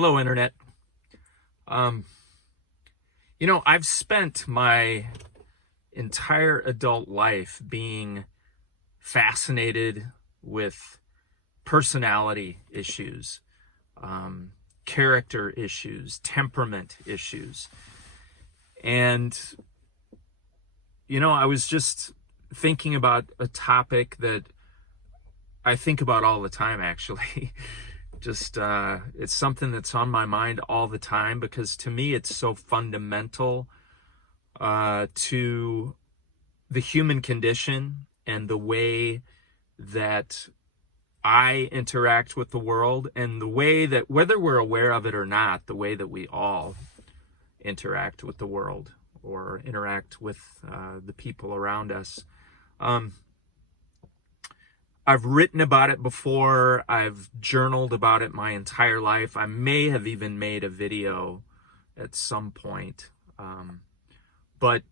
Hello, Internet. Um, I've spent my entire adult life being fascinated with personality issues, um, character issues, temperament issues. And, I was just thinking about a topic that I think about all the time, actually. Just it's something that's on my mind all the time because to me it's so fundamental to the human condition and the way that I interact with the world, and the way that, whether we're aware of it or not, the way that we all interact with the world or interact with the people around us. I've written about it before. I've journaled about it my entire life. I may have even made a video at some point. But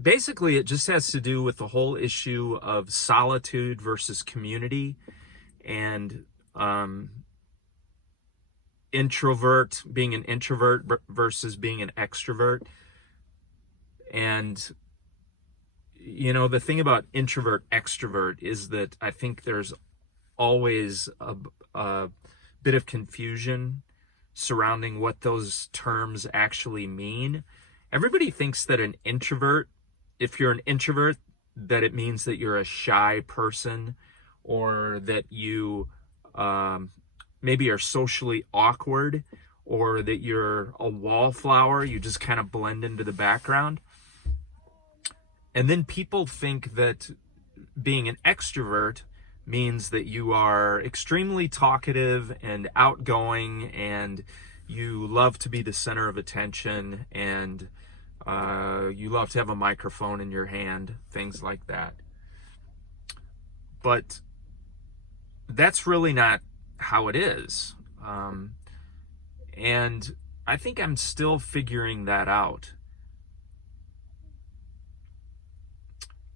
basically, it just has to do with the whole issue of solitude versus community, and being an introvert versus being an extrovert. And the thing about introvert extrovert is that I think there's always a bit of confusion surrounding what those terms actually mean. Everybody thinks that if you're an introvert, that it means that you're a shy person, or that you maybe are socially awkward, or that you're a wallflower, you just kind of blend into the background. And then people think that being an extrovert means that you are extremely talkative and outgoing, and you love to be the center of attention, and you love to have a microphone in your hand, things like that. But that's really not how it is. And I think I'm still figuring that out.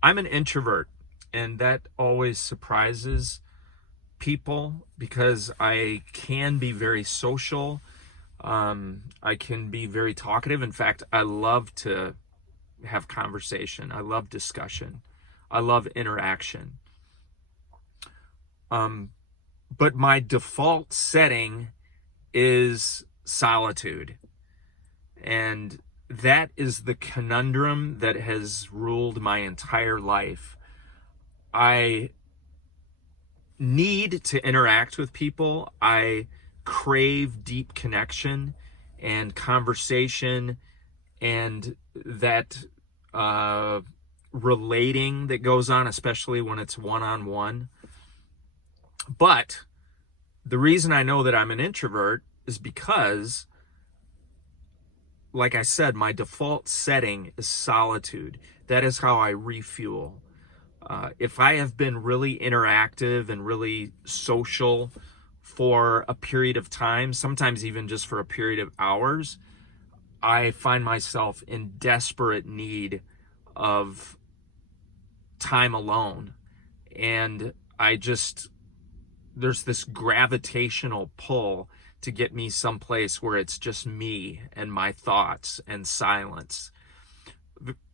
I'm an introvert, and that always surprises people because I can be very social. I can be very talkative. In fact, I love to have conversation. I love discussion. I love interaction. But my default setting is solitude. And that is the conundrum that has ruled my entire life. I need to interact with people. I crave deep connection and conversation, and that relating that goes on, especially when it's one-on-one. But the reason I know that I'm an introvert is because, like I said, my default setting is solitude. That is how I refuel. If I have been really interactive and really social for a period of time, sometimes even just for a period of hours, I find myself in desperate need of time alone. And there's this gravitational pull to get me someplace where it's just me and my thoughts and silence.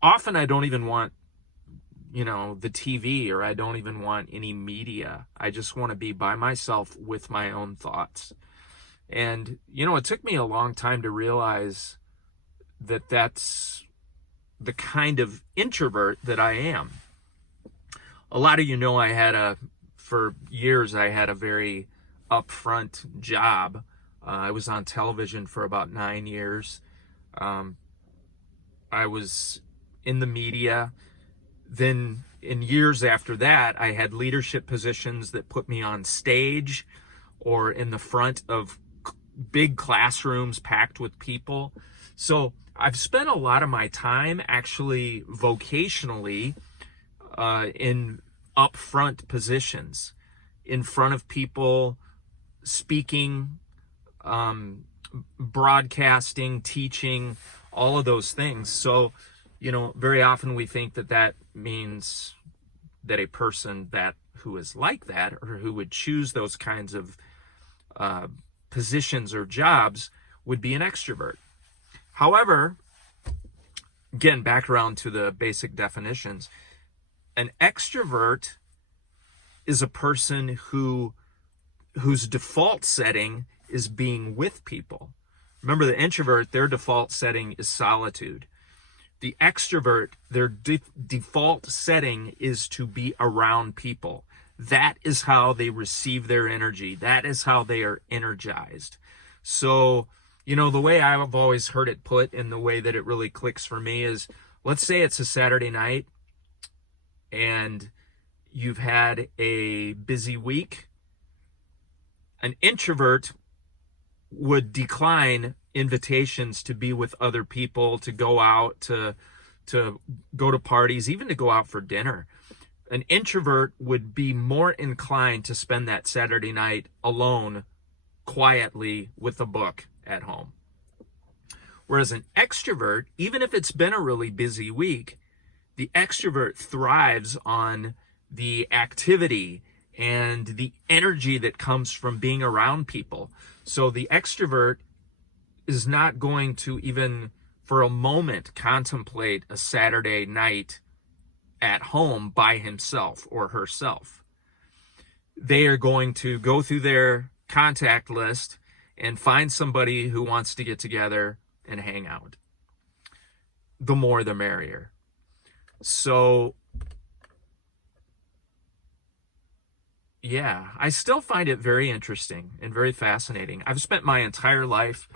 Often I don't even want, the TV, or I don't even want any media. I just want to be by myself with my own thoughts. And, it took me a long time to realize that that's the kind of introvert that I am. A lot of for years, I had a very upfront job. I was on television for about 9 years. I was in the media. Then in years after that, I had leadership positions that put me on stage or in the front of big classrooms packed with people. So I've spent a lot of my time actually vocationally in upfront positions, in front of people, speaking, broadcasting, teaching, all of those things. So, very often we think that means that a person who is like that, or who would choose those kinds of positions or jobs would be an extrovert. However, again, back around to the basic definitions, an extrovert is a person whose default setting is being with people. Remember, the introvert, their default setting is solitude. The extrovert, their default setting is to be around people. That is how they receive their energy. That is how they are energized. So, the way I've always heard it put, and the way that it really clicks for me is, let's say it's a Saturday night and you've had a busy week. An introvert would decline invitations to be with other people, to go out, to go to parties, even to go out for dinner. An introvert would be more inclined to spend that Saturday night alone, quietly, with a book at home. Whereas an extrovert, even if it's been a really busy week, the extrovert thrives on the activity and the energy that comes from being around people. So the extrovert is not going to even for a moment contemplate a Saturday night at home by himself or herself. They are going to go through their contact list and find somebody who wants to get together and hang out. The more the merrier. So yeah, I still find it very interesting and very fascinating. I've spent my entire life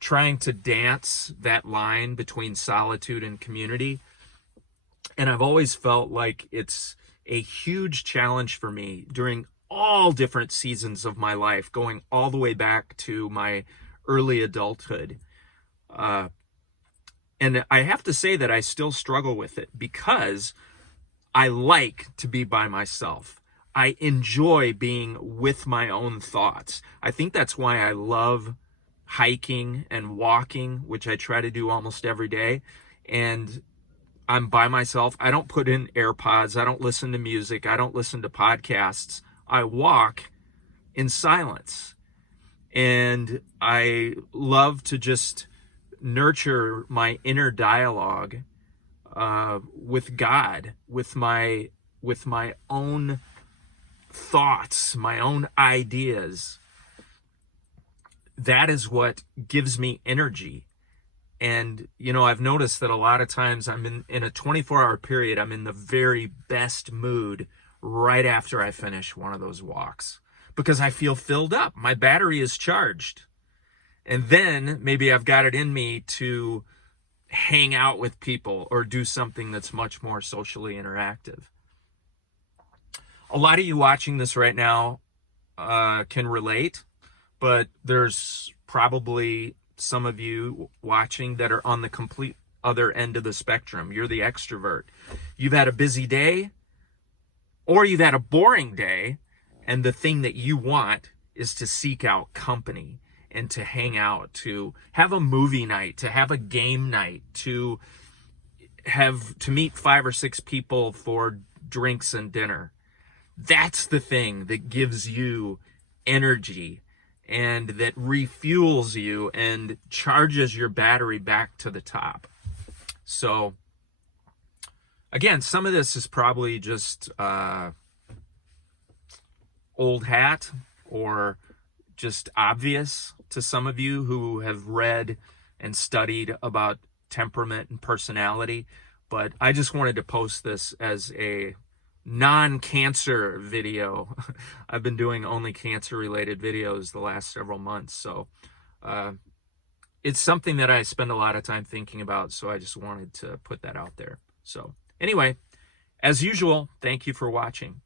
trying to dance that line between solitude and community. And I've always felt like it's a huge challenge for me during all different seasons of my life, going all the way back to my early adulthood. And I have to say that I still struggle with it because I like to be by myself. I enjoy being with my own thoughts. I think that's why I love hiking and walking, which I try to do almost every day. And I'm by myself. I don't put in AirPods. I don't listen to music. I don't listen to podcasts. I walk in silence. And I love to just nurture my inner dialogue with God, with my own thoughts, my own ideas. That is what gives me energy. And, I've noticed that a lot of times I'm in a 24-hour period, I'm in the very best mood right after I finish one of those walks because I feel filled up. My battery is charged. And then maybe I've got it in me to hang out with people or do something that's much more socially interactive. A lot of you watching this right now can relate, but there's probably some of you watching that are on the complete other end of the spectrum. You're the extrovert. You've had a busy day or you've had a boring day, and the thing that you want is to seek out company and to hang out, to have a movie night, to have a game night, to meet 5 or 6 people for drinks and dinner. That's the thing that gives you energy and that refuels you and charges your battery back to the top. So again, some of this is probably just old hat or just obvious to some of you who have read and studied about temperament and personality, but I just wanted to post this as a non-cancer video. I've been doing only cancer-related videos the last several months, so it's something that I spend a lot of time thinking about, so I just wanted to put that out there. So anyway, as usual, thank you for watching.